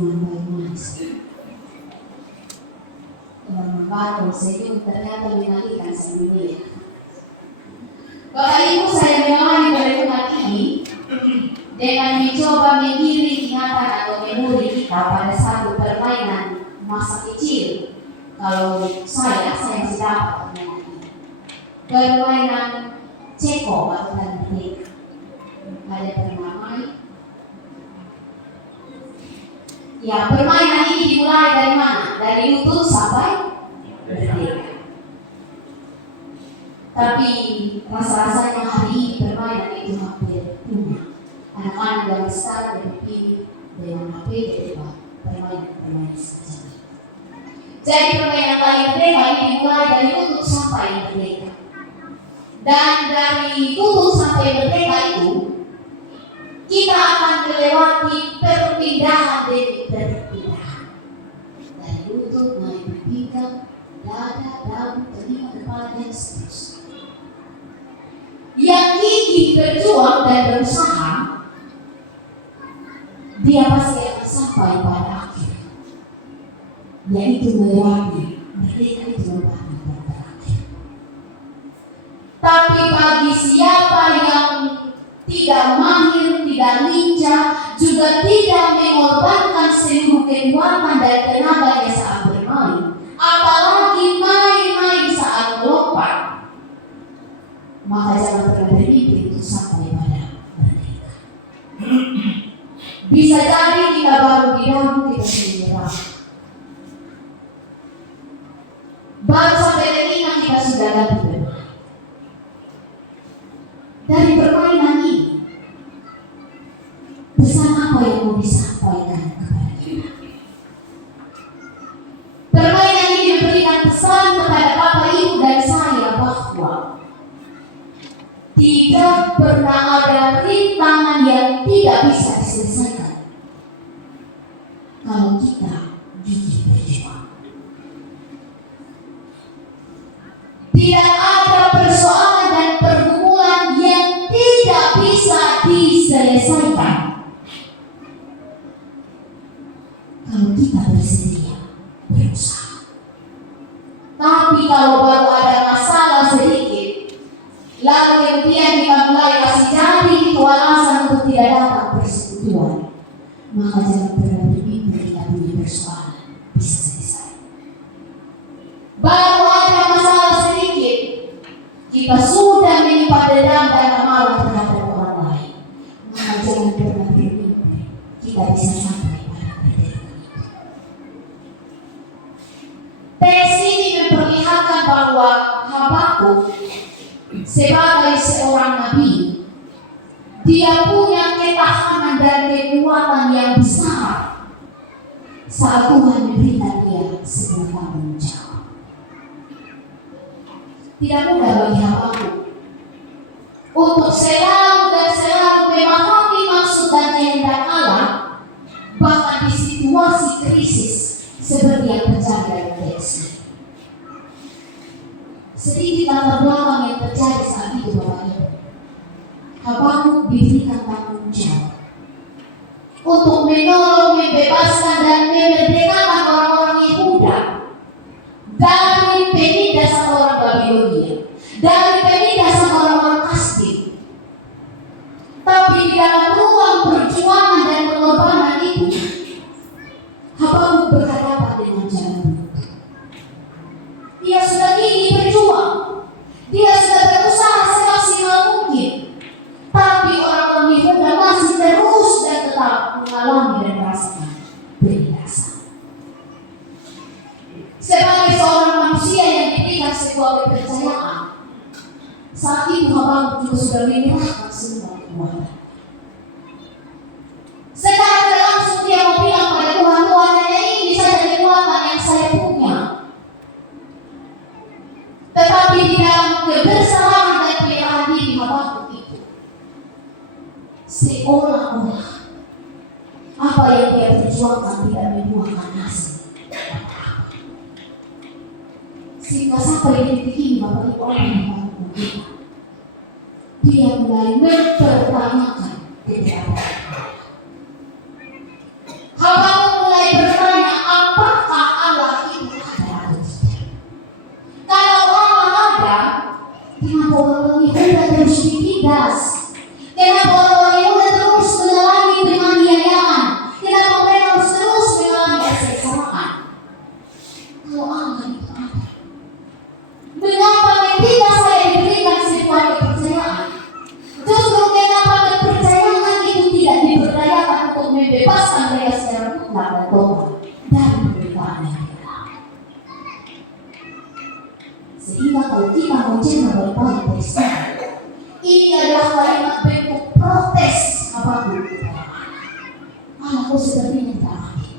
senyuman baik manis. Teman-teman, senyum ternyata mengalihkan sedunia. Bapak Ibu, saya memulai pertemuan ini dengan mencoba menggiring ingatan atau memori kita pada satu permainan masa kecil. Kalau saya masih dapat permainan ceko atau tanda petik. Ada pernah main? Ya, permainan ini dimulai dari mana? Dari lutut sampai merdeka. Tapi rasa-rasanya hari ini permainan itu hampir punah. Anak-anak yang besar berpikir dengan HP di depan permainan saja. Jadi permainan kali merdeka ini dimulai dari lutut sampai merdeka. Dan dari lutut sampai merdeka itu kita akan melewati perpindahan demi perpindahan. Dari lutut naik berpindah, dada, dagu, telinga, kepala, dan seterusnya. Yang gigih berjuang dan berusaha, dia pasti akan sampai pada akhir, yaitu melewati merdeka itu melewati berakhir. Tapi bagi siapa yang tidak mahir, tidak lincah, juga tidak mengorbankan seluruh kekuatan dan tenaganya saat bermain, apalagi main-main saat melompat, maka jangan pernah bermimpi untuk sampai pada merdeka. Bisa jadi kita baru di dalam kita menyerah. Baru sampai telinga kita sudah ganti bermain. Dari permainan ini, pesan apa yang mau disampaikan kepada kita? Permainan ini memberikan pesan kepada Bapak, Ibu, dan saya bahwa tidak pernah ada rintangan yang tidak bisa diselesaikan kalau kita gigih berjuang. Tidak ada persoalan dan pergumulan yang tidak bisa diselesaikan kalau kita bersedia berusaha. Tapi kalau baru ada masalah sedikit, lalu kemudian kita mulai kasih jadi itu alasan untuk tidak datang persekutuan, maka jangan pernah bermimpi kita punya persoalan bisa selesai. Baru ada masalah sedikit, kita sudah menyimpan dendam dan amarah terhadap orang lain, maka jangan pernah bermimpi kita bisa sampai pada merdeka itu. Teks ini memperlihatkan bahwa Habakuk sebagai seorang nabi, dia punya ketahanan dan kekuatan yang besar saat Tuhan memberikan dia sebuah tanggung jawab. Tidak mudah bagi Habakuk untuk selalu dan selalu memahami maksud dan kehendak Allah, bahkan di situasi krisis seperti yang terjadi dalam teks ini. Sedikit latar belakang yang terjadi saat itu, Bapak Ibu. Habakuk diberikan tanggung jawab untuk menolong, membebaskan, dan memerdekakan orang-orang Yehuda dari penindasan orang Babilonia, dari penindasan orang-orang Kasdim. Tapi di dalam ruang perjuangan dan pengorbanan itu, Habakuk berhadapan dengan jalan buntu. Dia sudah ingin berjuang, dia sudah berusaha semaksimal mungkin, tapi orang-orang Yehuda masih terus dan tetap mengalami dan merasakan penindasan. Sebagai seorang manusia yang diberikan sebuah kepercayaan, saat itu Habakuk juga sudah menyerahkan semua kekuatan. Sekarang langsung dia mau bilang pada Tuhan, Tuhan, hanya ini saja kekuatan yang saya punya. Tetapi di dalam kebersamaan dan pilihan diri Habakuk itu, seolah-olah apa yang dia perjuangkan tidak membuahkan hasil. Sehingga sampai detik ini Bapak Ibu, orang yang Habakuk kita, dia mulai mempertanyakan keberadaan Allah. Habakuk mulai dan tobat dari penderitaan yang kita. Sehingga kalau kita mencerna baik-baik dari sana, ini adalah kalimat bentuk protes apapun. Anakku sepertinya tidak adil.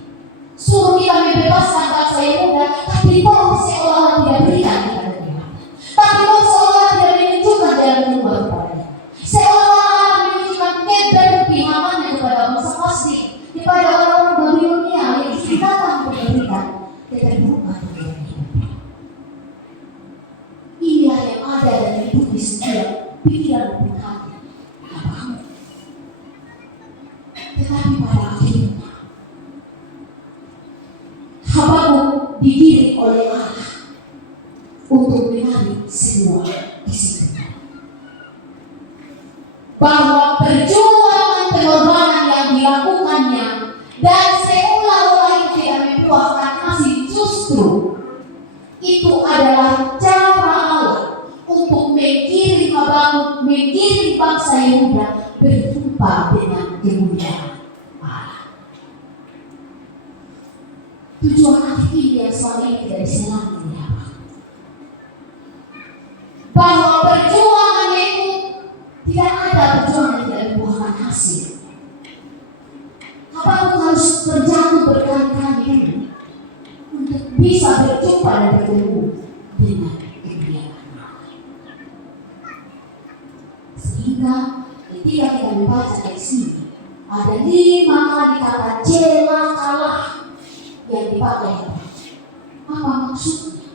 Suruh kita membebaskan bangsa Yehuda, tapi kau seolah tidak berikan kita kebenaran. Tapi kau seolah tidak menunjukkan jalan keluar kepadanya. Seolah menunjukkan keberpihakannya kepada bangsa pasti, kepada orang-orang Babilonia yang diceritakan untuk memberikan keterbukaan dalam hidup. Inilah yang ada dan meliputi setiap pikiran dan hati Habakkuk. Tetapi pada akhirnya Habakkuk digiring oleh Allah untuk menarik sebuah kesimpulan bahwa perjuangan pengorbanan yang dilakukannya dan seolah-olah itu tidak membuahkan hasil, justru itu adalah cara Allah untuk menggiring Habakkuk, menggiring bangsa Yehuda berjumpa dengan kemuliaan Allah. Tujuan akhir yang selama ini tidak disenangi oleh Habakkuk, bahwa perjuangan itu tidak ada perjuangan yang tidak membuahkan hasil. Habakkuk harus terjatuh berkali-kali untuk bisa berjumpa dan bertemu dengan kemuliaan Allah. Sehingga ketika kita membaca dari sini, ada 5 kali kata celakalah yang dipakai. Apa maksudnya?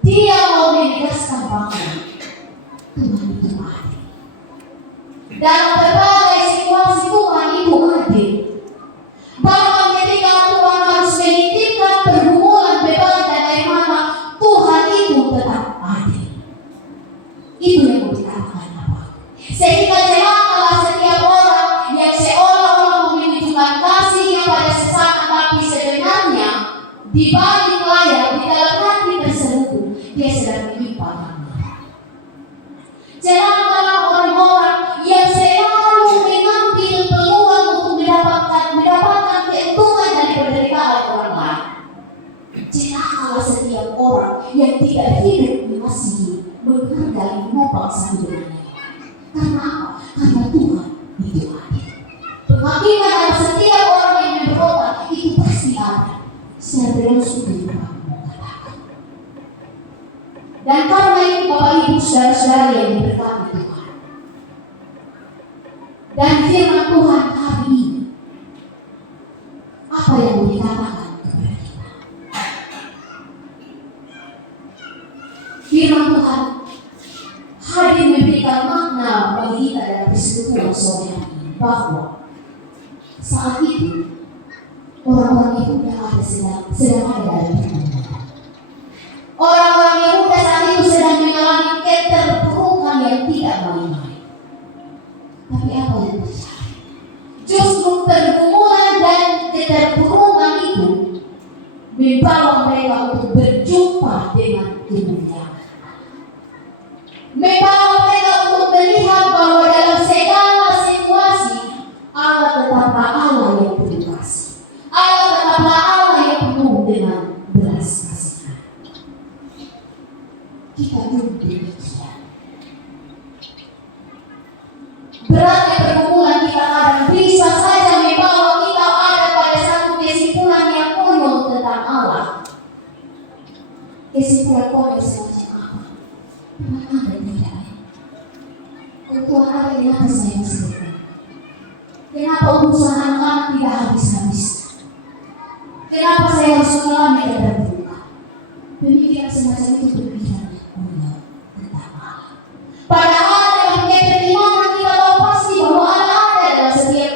Dia mau menegaskan bahwa Tuhan itu adil. Dalam berbagai situasi Tuhan itu adil. Bahkan ketika Tuhan harus menitipkan pergumulan, beban dan dari mana, Tuhan itu tetap adil. Itu yang mau dikatakan apa? Sehingga celakalah setiap orang yang seolah-olah menunjukkan kasihnya pada sesama, tapi sebenarnya di balik layar, di dalam hati tersebut, dia sedang menyimpang. Celakalah orang-orang yang selalu mengambil peluang untuk mendapatkan keuntungan dari penderitaan orang lain. Celakalah setiap orang yang tidak hidup mengasihi, menghargai, menopang satu dengan yang lain. Karena apa? Karena Tuhan itu adil. Penghakiman dalam setiap orang yang bertobat itu pasti ada. Secara berlangsung di Tuhan mengatakan. Dan karena itu Bapak Ibu saudara-saudara yang diberkati Tuhan, dan firman Tuhan hari ini, apa yang dikatakan kepada kita? Firman Tuhan hadir memberikan makna bagi kita dalam persekutuan sore hari ini, bahwa saat itu orang-orang Yehuda sedang ada dalam pergumulan. Orang-orang Yehuda saat itu sedang mengalami keterpurukan yang tidak main-main. Tapi apa yang terjadi? Justru pergumulan dan keterpurukan itu membawa mereka untuk berjumpa dengan kemuliaan. Membawa mereka untuk melihat bahwa dalam segala situasi Allah tetaplah Allah yang penuh kasih. Allah tetaplah Allah yang penuh dengan belas kasihan. Kita belum demikian. Beratnya pergumulan kita kadang bisa saja membawa kita ada pada satu kesimpulan yang konyol tentang Allah. Kesimpulan konyol semacam apa? Tuhan ada tidak? Tuhan ada, kenapa saya masih berdoa? Kenapa urusan anak-anak tidak habis-habis? Kenapa saya harus mengalami keterpurukan? Pemikiran semacam itu berbicara tentang Allah. Padahal dalam keimanan kita tahu pasti bahwa Allah ada dalam setiap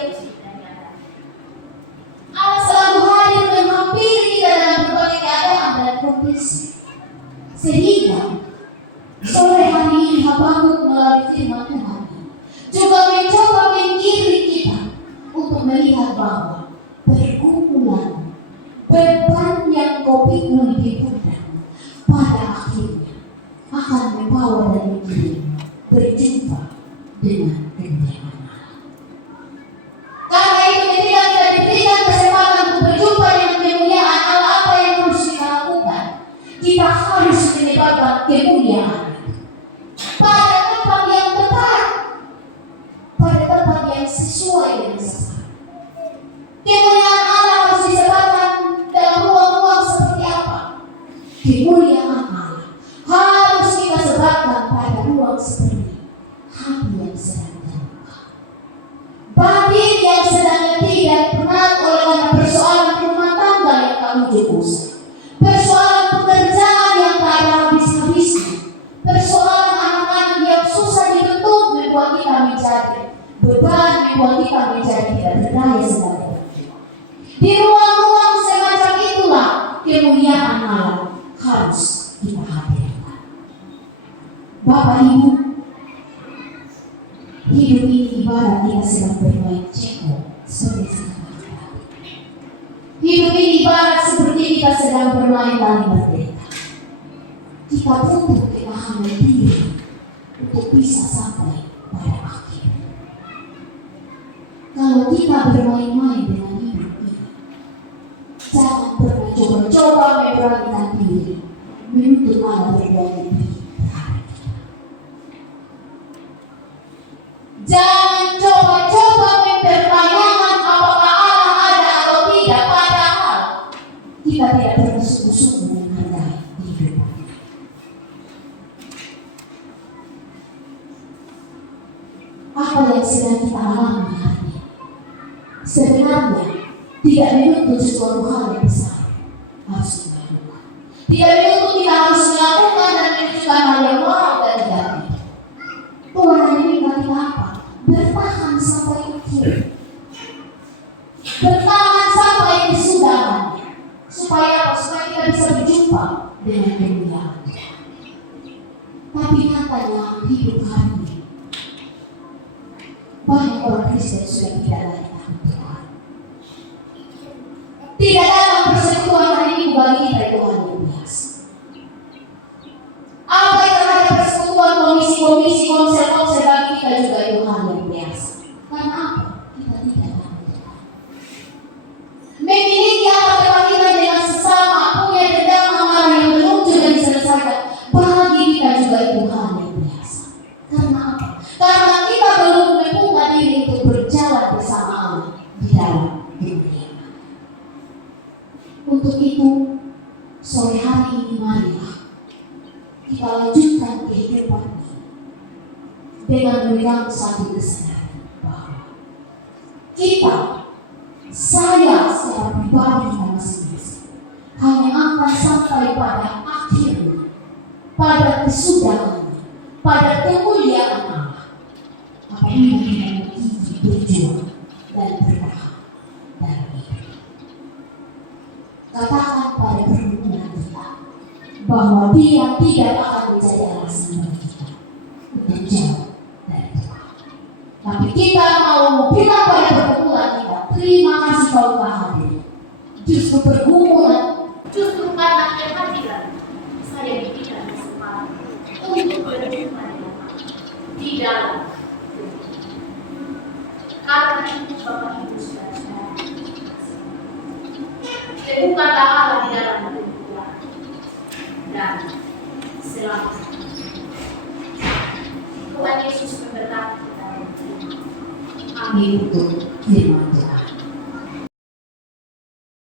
Allah selalu hadir menghampiri kita dalam berbagai keadaan dan kondisi. Sehingga sore hari ini Habakkuk melalui firman Tuhan juga mencoba menggiring kita untuk melihat bahwa pergumulan, beban yang kau pikul di pundak pada akhirnya akan membawa dan menggiring berjumpa dengan kemuliaan Allah. Karena itu ketika kita diberikan kesempatan untuk berjumpa dengan kemuliaan Allah harus kita sebabkan pada ruang seperti hati yang sedang terluka, batin yang sedang tidak penat oleh karena persoalan rumah tangga yang tak ujung usai, persoalan pekerjaan yang tak ada habis-habisnya, persoalan anak-anak yang susah dituntut membuat kita menjadi beban, membuat kita menjadi tidak berdaya sedang berjuang. Di ruang-ruang semacam itulah kemuliaan Allah harus kita hadirkan. Bapak Ibu, hidup ini ibarat kita sedang bermain ceko seperti sekarang. Hidup ini ibarat seperti kita sedang bermain lari merdeka. Kita butuh ketahanan diri untuk bisa sampai pada akhir. Kalau kita bermain-main dengan hidup ini, jangan pernah coba-coba memberanikan diri menuntut Allah berbuat lebih. Jangan coba-coba mempertanyakan apakah Allah ada atau tidak, padahal kita tidak pernah sungguh-sungguh menghargai hidup. Apa yang sedang kita alami hari ini sebenarnya tidak menuntut sesuatu hal yang besar harus kita lakukan. Tidak menuntut kita harus melakukan dan menunjukkan hal yang moral dan negatif. Tuhan hanya minta kita apa? Bertahan sampai akhir, bertahan sampai kesudahannya, supaya apa? Supaya kita bisa berjumpa dengan kemuliaan. Tapi nyatanya hidup hari ini banyak orang Kristen sudah tidak lagi takut Tuhan. Tidak dalam persekutuan hari ini bagi kita itu hal yang biasa. Apa yang terhadap persekutuan komisi-komisi konsel-konsel bagi kita juga itu hal yang biasa. Karena apa? Kita tidak takut Tuhan. Memiliki apa kebaikan dengan sesama, punya dendam amarah yang belum juga diselesaikan, bagi kita juga itu hal yang biasa. Karena apa? Karena kita belum membuka diri untuk berjalan bersama Allah di dalam kemuliaan. Untuk itu, sore hari ini marilah kita lanjutkan kehidupan ini dengan memegang satu kesadaran bahwa kita, saya secara pribadi dan masing-masing hanya akan sampai pada akhirnya, pada kesudahannya, pada kemuliaan Allah apabila kita begini berjuang dan bertahan dalam hidup. Katakan pada perhubungan kita bahwa dia tidak akan menjadi alasan bagi kita untuk jauh dari Tuhan. Tapi kita mau bilang pada perkumpulan kita, terima kasih kau telah hadir. Justru pergumulan, justru karena kehadiran, saya diberikan kesempatan untuk berjumpa di dalam. Karena itu Bapak Ibu saudara, temukanlah Allah di dalam kehidupan dan selamat. Tuhan Yesus memberkati kita. Amin untuk firman Tuhan.